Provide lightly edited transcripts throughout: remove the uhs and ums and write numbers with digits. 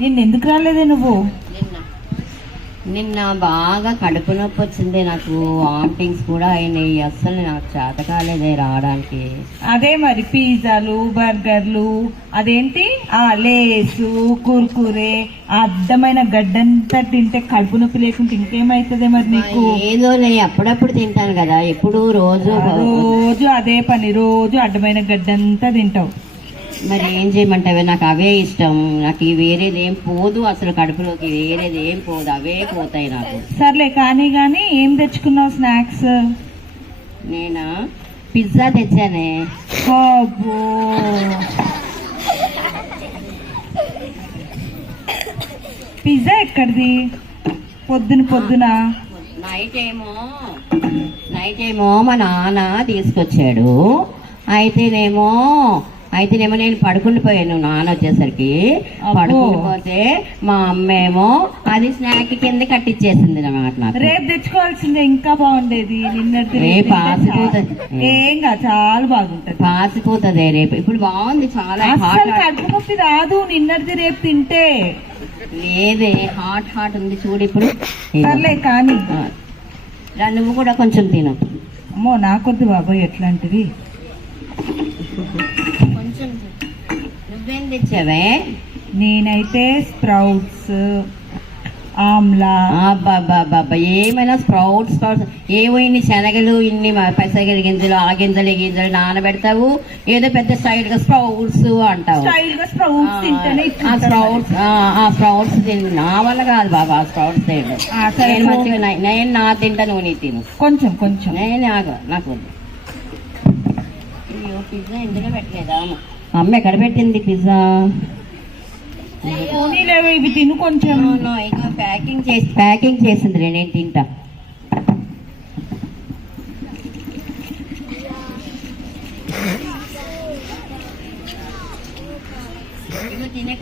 నిన్న ఎందుకు రాలేదే నువ్వు? నిన్న బాగా కడుపు నొప్పి వచ్చింది, నాకు వామిటింగ్స్ కూడా అయినాయి. అస్సలు నాకు చేత కాలేదే రావడానికి. అదే మరి పిజ్జాలు, బర్గర్లు, అదేంటి లేసు, కుర్కురే, అడ్డమైన గడ్డంతా తింటే కడుపు నొప్పి లేకుంటే ఇంకేమైతుంది మరి నీకు? ఏదో నేను అప్పుడప్పుడు తింటాను కదా, ఎప్పుడు రోజు అదే పని, రోజు అడ్డమైన గడ్డంతా తింటావు. మరి ఏం చేయమంటావే, నాకు అవే ఇష్టం. నాకు వేరేది ఏం పోదు అసలు, కడుపులోకి వేరేది ఏం పోదు, అవే పోతాయి నాకు. సర్లే కానీ ఏం తెచ్చుకున్నావు స్నాక్స్? నేనా పిజ్జా తెచ్చానే. పిజ్జా ఎక్కడిది? పొద్దున నైట్ ఏమో మా నాన్న తీసుకొచ్చాడు. అయితేనేమో నేను పడుకుని పోయాను. నాన్న వచ్చేసరికి పడుకునిపోతే మా అమ్మ ఏమో అది స్నాక్ కింద కట్టించేసింది అన్నమాట. నాకు రేపు తెచ్చుకోవాల్సిందే, ఇంకా బాగుండేది. నిన్నటి రేపు పాసిపోతుంది, ఏంగా చాలా బాగుంటది. పాసిపోతుంది రేపు. ఇప్పుడు బాగుంది చాలా. కడుపు నొప్పి రాదు నిన్నటిది రేపు తింటే. లేదే, హాట్ ఉంది చూడు ఇప్పుడు. సర్లే కానీ నువ్వు కూడా కొంచెం తిను. అమ్మో నాకొద్దు బాబాయ్ ఎట్లాంటివి. కొంచెం నువ్వేం తెచ్చావే? నేనైతే స్ప్రౌట్స్, ఆమ్లా. బాబా ఏమైనా స్ప్రౌట్స్ ఏవో ఇన్ని శనగలు, ఇన్ని పెసగలి గింజలు, ఆ గింజలు ఈ గింజలు నానబెడతావు, ఏదో పెద్ద స్టైల్ గా స్ప్రౌట్స్ అంటావు. స్ప్రౌట్స్ నా వల్ల కాదు బాబా, స్ప్రౌట్స్ నేను నా తింటా, నువ్వు నీ తిను. కొంచెం నేను నాకు వద్దు. పిజ్జా ఎందులో పెట్టలేదా? అమ్మ ఎక్కడ పెట్టింది పిజ్జా? ఇవి తిను కొంచెం. ఇంకా ప్యాకింగ్ చేసింది, నేను తింటా.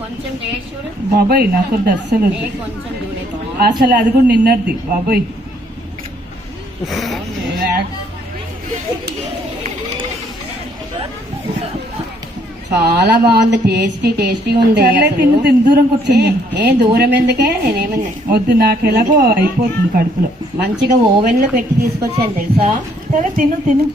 కొంచెం చూడు బాబాయ్, నాకు అస్సలు అసలు అది కూడా నిన్నది బాబాయ్. చాలా బాగుంది, టేస్టీ ఉంది. దూరం కూర్చొని. దూరం ఎందుకే, నేనేమన్నా వద్దు, నాకు ఎలాగో అయిపోతుంది కడుపులో. మంచిగా ఓవెన్ లో పెట్టి తీసుకొచ్చాను తెలుసా. సరే తిను.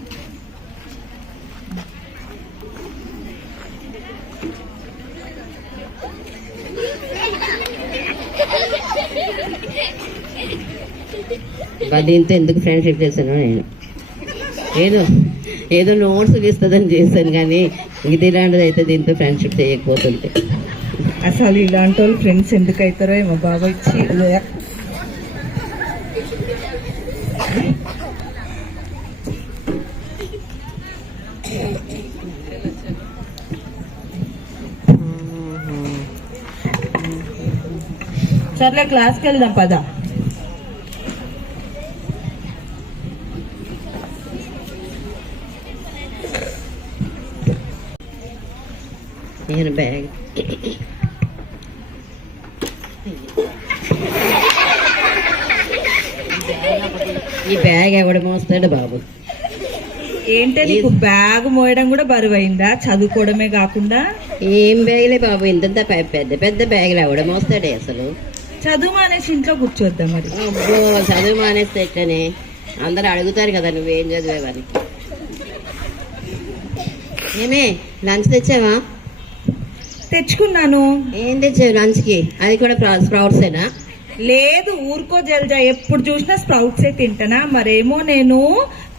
దీంతో ఎందుకు ఫ్రెండ్షిప్ చేశాను నేను? ఏదో నోట్స్ ఇస్తుందని చేశాను, కానీ ఇది ఇలాంటిది అయితే దీంతో ఫ్రెండ్షిప్ చేయకపోతుంటే. అసలు ఇలాంటి వాళ్ళు ఫ్రెండ్స్ ఎందుకు అవుతారో ఏమో బాబా ఇచ్చి. సర్లే క్లాస్కి వెళ్దాం పదా. బ్యాగ్ ఈ బ్యాగ్ ఎవడ మోస్తాడు బాబు? ఏంటే నీకు బ్యాగ్ మోయడం కూడా బరువైందా? చదువుకోవడమే కాకుండా ఏం బ్యాగులే బాబు, ఇంత పెద్ద బ్యాగులు ఎవడ మోస్తాడే అసలు? చదువు మానేసి ఇంట్లో కూర్చోద్దాం మరి. అబ్బో, చదువు మానేస్తే ఎట్లనే? అందరు అడుగుతారు కదా నువ్వేం చదివేవని. ఏమే లంచ్ తెచ్చావా? తెచ్చుకున్నాను. ఏం తెచ్చావు లంచ్ కి? అది కూడా స్ప్రౌట్స్ ఏనా? లేదు, ఊరుకో జల్జా, ఎప్పుడు చూసినా స్ప్రౌట్సే తింటానా? మరేమో నేను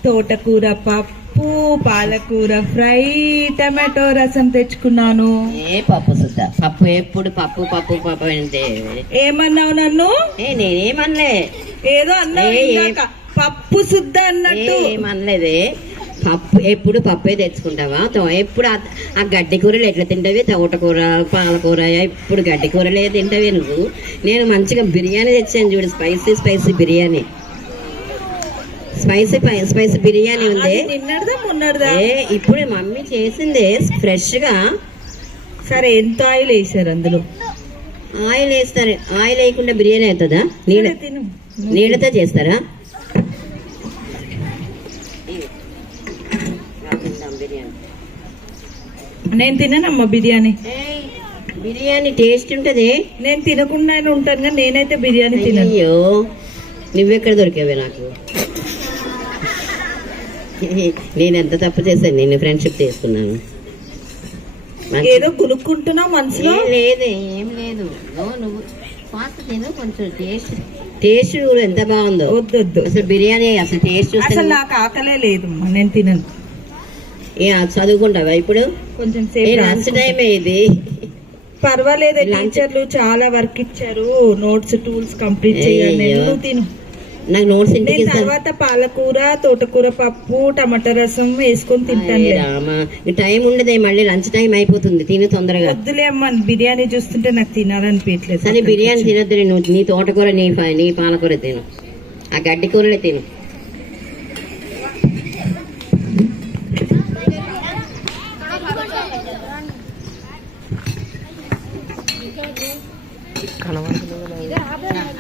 తోటకూర పప్పు, పాలకూర ఫ్రై, టమాటో రసం తెచ్చుకున్నాను. పప్పు సుద్ద పప్పు, ఎప్పుడు పప్పు అంటే ఏమన్నావు నన్ను? నేనేమనలే, ఏదో అన్నా పప్పు సుద్ద అన్నట్టు. ఏమనలేదే, పప్పు ఎప్పుడు పప్పే తెచ్చుకుంటావా? ఎప్పుడు ఆ గడ్డి కూరలు ఎట్లా తింటావి? తోటకూర, పాలకూర, ఇప్పుడు గడ్డి కూరలే తింటావి నువ్వు. నేను మంచిగా బిర్యానీ తెచ్చాను చూడు, స్పైసీ బిర్యానీ. స్పైసీ బిర్యానీ ఉంది. ఇప్పుడు మమ్మీ చేసిందే ఫ్రెష్ గా. సరే, ఎంత ఆయిల్ వేసారు అందులో? ఆయిల్ వేస్తారు. ఆయిల్ వేయకుండా బిర్యానీ అవుతుందా? నీళ్ళతో చేస్తారా? నేను తిన్నానమ్మా బిర్యానీ. బిర్యానీ టేస్ట్ ఉంటది. నేను తినకుండా ఉంటాను కానీ నేనైతే బిర్యానీ తినను. అయ్యో నువ్వెక్కడ దొరికావే నాకు? నేను ఎంత తప్పు చేశాను, నేను ఫ్రెండ్షిప్ చేసుకున్నాను. ఏదో కొనుక్కుంటున్నావు మనసులో. ఏం లేదు నువ్వు ఫాస్ట్ తిను, కొంచెం టేస్ట్ కూడా ఎంత బాగుందో. వద్దొద్దు, అసలు బిర్యానీ అసలు టేస్ట్ అసలు నాకు ఆకలే లేదు, నేను తినను. చదువుకుంటావా ఇప్పుడు? కొంచెం లంచ్ టైం ఇది. పర్వాలేదు, టీచర్లు చాలా వర్క్ ఇచ్చారు, నోట్స్ టూల్స్ కంప్లీట్ చేయాలి. నువ్వు తిను. నాకు నోట్స్ ఇంటికి తర్వాత పాలకూర, తోటకూర పప్పు, టమాటా రసం వేసుకొని తింటాను. టైం ఉండదే, మళ్ళీ లంచ్ టైం అయిపోతుంది, తిను తొందరగా. వద్దులే అమ్మ, బిర్యానీ చూస్తుంటే నాకు తినాలనిపించలేదు. సరే బిర్యానీ తినొద్దు, నువ్వు నీ తోటకూర నీ పాలకూర తిను, ఆ గడ్డి కూరలే తిను.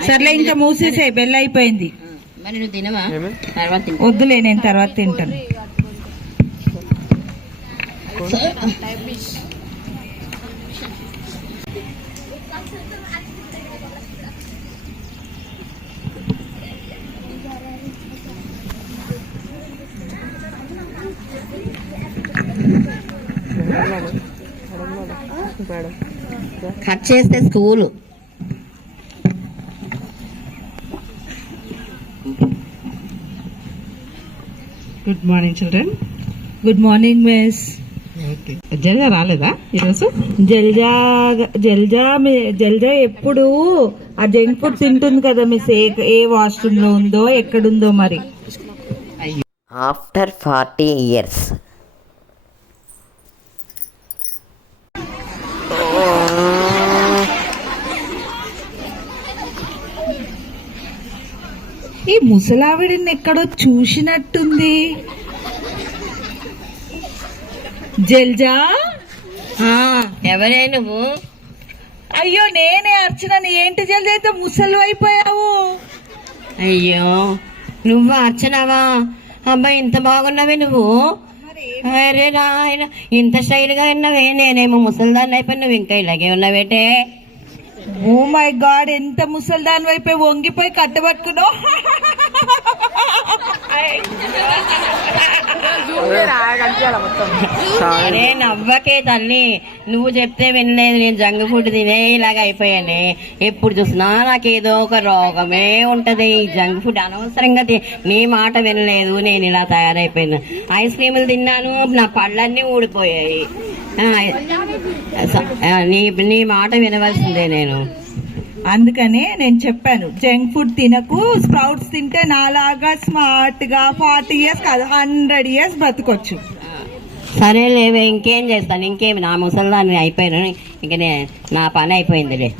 సర్లే ఇంకా మూసేసే, బెల్ అయిపోయింది. మరి నువ్వు తినవా? తర్వాత వద్దులే, నేను తర్వాత తింటాను. కట్ చేస్తే school. Good morning children. Good morning miss. Okay, Jalja రాలేదా ఈరోజు? జల్జా ఎప్పుడు ఆ జంక్ ఫుడ్ తింటుంది కదా మిస్, ఏ వాష్రూమ్ లో ఉందో ఎక్కడుందో మరి. ఆఫ్టర్ 40 years ఈ ముసలావిడిని ఎక్కడో చూసినట్టుంది. జల్జా, ఎవరే నువ్వు? అయ్యో నేనే అర్చనని. ఏంటి జల్జా అయితే ముసలు అయిపోయావు? అయ్యో నువ్వు అర్చనవా? అబ్బాయి ఇంత బాగున్నావే నువ్వు. అరే నాయన, ఇంత స్టైల్ గా ఉన్నావే. నేనేమో ముసలిదాన్ని అయిపోయి, నువ్వు ఇంకా ఇలాగే ఉన్నావేటే. ఓ మై గాడ్, ఎంత ముసల్దాని వైపు వంగిపోయి కట్టబట్టుకున్నావు. అరే నవ్వకే తల్లి, నువ్వు చెప్తే వినలేదు. నేను జంక్ ఫుడ్ తినే ఇలాగ అయిపోయానే. ఎప్పుడు చూసినా నాకేదో ఒక రోగమే ఉంటది. ఈ జంక్ ఫుడ్ అనవసరంగా నీ మాట వినలేదు, నేను ఇలా తయారైపోయాను. ఐస్ క్రీములు తిన్నాను, నా పళ్ళన్నీ ఊడిపోయాయి. నీ మాట వినవలసిందే నేను. అందుకనే నేను చెప్పాను, జంక్ ఫుడ్ తినకు, స్ప్రౌట్స్ తింటే నాలాగా స్మార్ట్ గా 40 years కాదు 100 years బ్రతకొచ్చు. సరేలేవే, ఇంకేం చేస్తాను, ఇంకేమి నా ముసల్దాన్ని అయిపోయాను. ఇంక నా పని అయిపోయిందిలే.